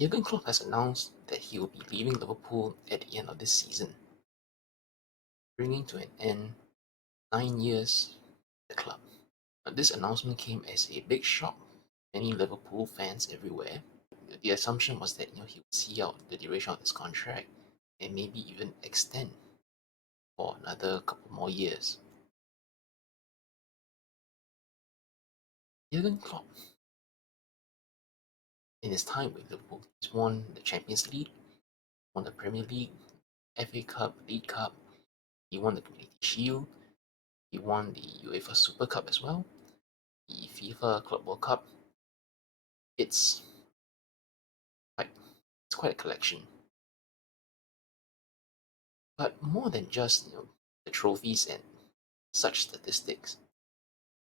Jürgen Klopp has announced that he will be leaving Liverpool at the end of this season, bringing to an end 9 years at the club. This announcement came as a big shock to many Liverpool fans everywhere. The assumption was that he would see out the duration of his contract and maybe even extend for another couple more years. Jürgen Klopp, in his time with Liverpool, he's won the Champions League, won the Premier League, FA Cup, League Cup. He won the Community Shield. He won the UEFA Super Cup as well, the FIFA Club World Cup. It's quite, it's quite a collection. But more than just the trophies and such statistics,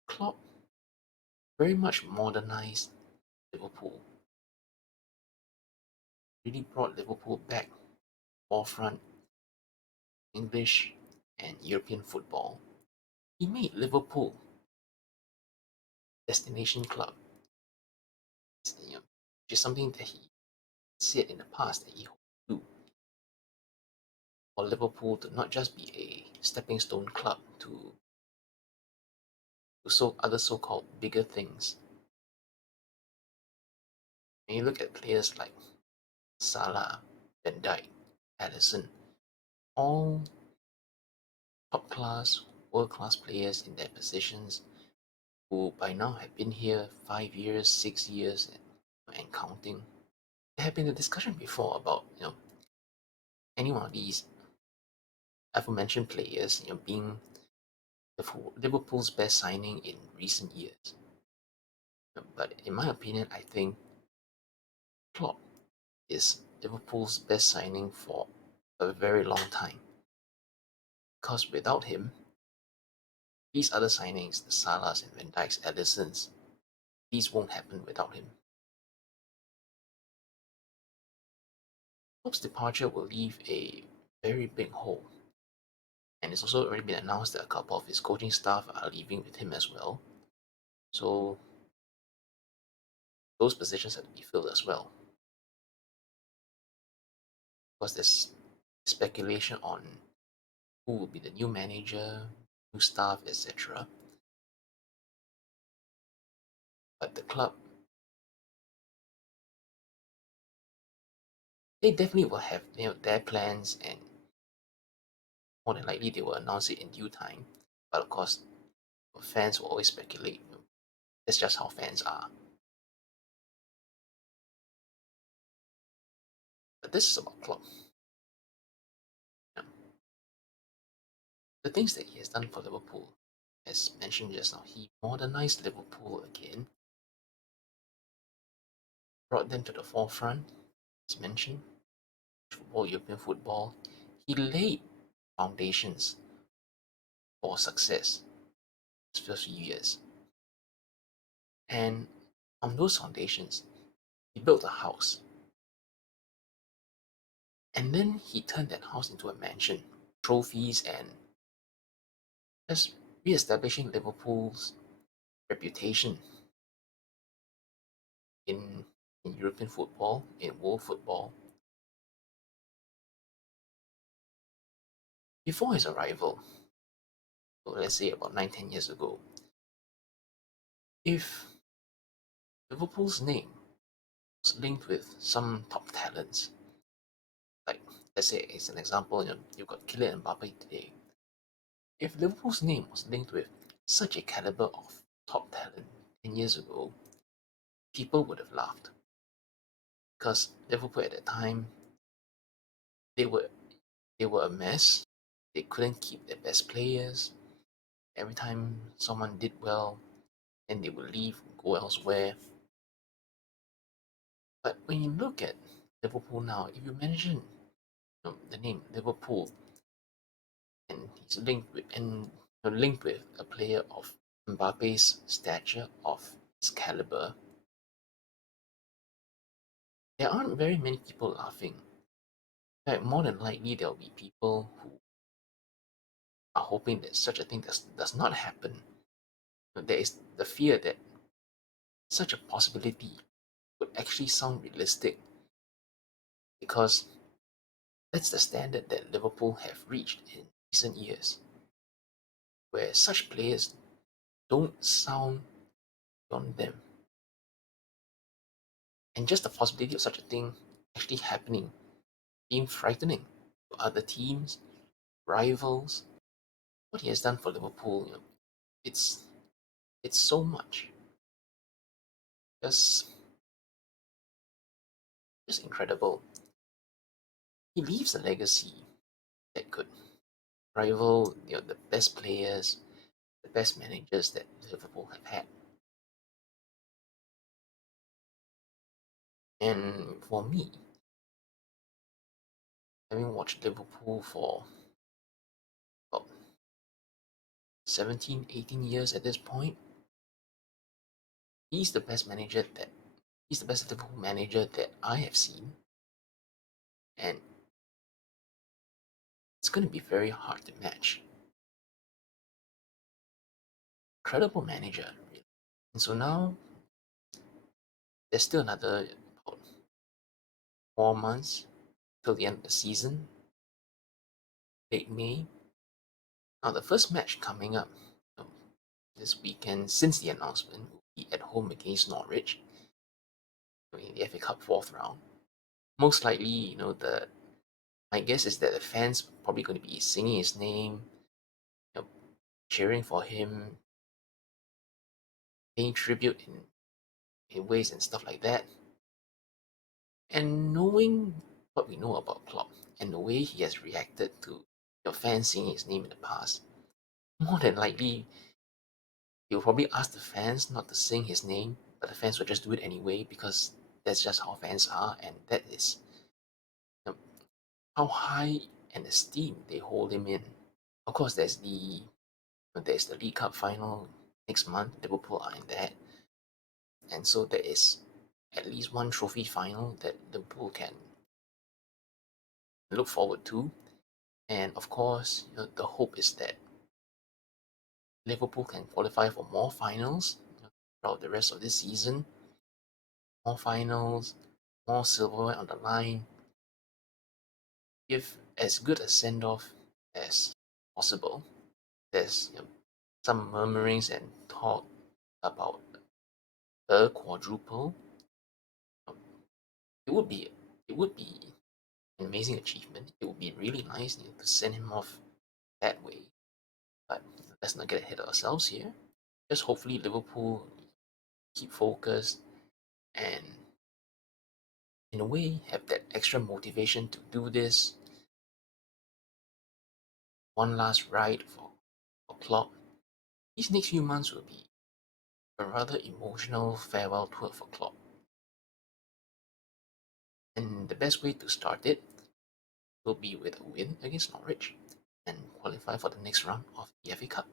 Klopp very much modernized Liverpool. Really brought Liverpool back forefront English and European football. He made Liverpool destination club, which is something that he said in the past that he hoped to do for Liverpool to not just be a stepping stone club to other so-called bigger things. When you look at players like Salah, Van Dijk, Alisson, all top class, world class players in their positions who by now have been here 5 years, 6 years, and counting. There have been a discussion before about any one of these aforementioned players being Liverpool's best signing in recent years. But in my opinion, I think Klopp is Liverpool's best signing for a very long time. Because without him, these other signings, the Salahs and Van Dijk's, Alissons, these won't happen without him. Klopp's departure will leave a very big hole, and it's also already been announced that a couple of his coaching staff are leaving with him as well. So those positions have to be filled as well. Because there's speculation on who will be the new manager, new staff, etc. But the club, they definitely will have their plans, and more than likely they will announce it in due time. But of course, fans will always speculate. That's just how fans are. But this is about Klopp. The things that he has done for Liverpool, as mentioned just now, he modernized Liverpool again, brought them to the forefront, as mentioned, football, European football. He laid foundations for success his first few years. And on those foundations, he built a house. And then he turned that house into a mansion, trophies, and just re-establishing Liverpool's reputation in, in European football, in world football. Before his arrival, so let's say about 9, 10 years ago, if Liverpool's name was linked with some top talents, like let's say as an example, you've got Kylian Mbappe today. If Liverpool's name was linked with such a caliber of top talent 10 years ago, people would have laughed because Liverpool at that time they were they were a mess. They couldn't keep their best players. Every time someone did well, then they would leave, go elsewhere. But when you look at Liverpool now, if you mention the name Liverpool and he's linked with a player of Mbappe's stature, of his caliber, there aren't very many people laughing. In fact, more than likely there'll be people who are hoping that such a thing does not happen. There is the fear that such a possibility would actually sound realistic because that's the standard that Liverpool have reached in recent years, where such players don't sound beyond them. And just the possibility of such a thing actually happening, being frightening to other teams, rivals. What he has done for Liverpool, it's it's so much. Just just incredible. He leaves a legacy that could rival the best players, the best managers that Liverpool have had. And for me, having watched Liverpool for about 17, 18 years at this point, he's the best manager that he's the best Liverpool manager that I have seen. And it's going to be very hard to match. Incredible manager, really. And so now there's still another about 4 months till the end of the season, late May. Now the first match coming up this weekend since the announcement will be at home against Norwich in the FA Cup fourth round. Most likely, the my guess is that the fans probably going to be singing his name, you know, cheering for him, paying tribute in ways and stuff like that. And knowing what we know about Klopp and the way he has reacted to your fans singing his name in the past, more than likely he'll probably ask the fans not to sing his name, but the fans will just do it anyway because that's just how fans are, and that is how high an esteem they hold him in. Of course, there's the League Cup final next month. Liverpool are in that, and so there is at least one trophy final that Liverpool can look forward to. And of course, the hope is that Liverpool can qualify for more finals throughout the rest of this season. More finals, more silverware on the line. Give as good a send off as possible. There's some murmurings and talk about a quadruple. It would be it would be an amazing achievement. It would be really nice to send him off that way. But let's not get ahead of ourselves here. Just hopefully Liverpool keep focused and in a way have that extra motivation to do this one last ride for Klopp. These next few months will be a rather emotional farewell tour for Klopp. And the best way to start it will be with a win against Norwich and qualify for the next round of the FA Cup.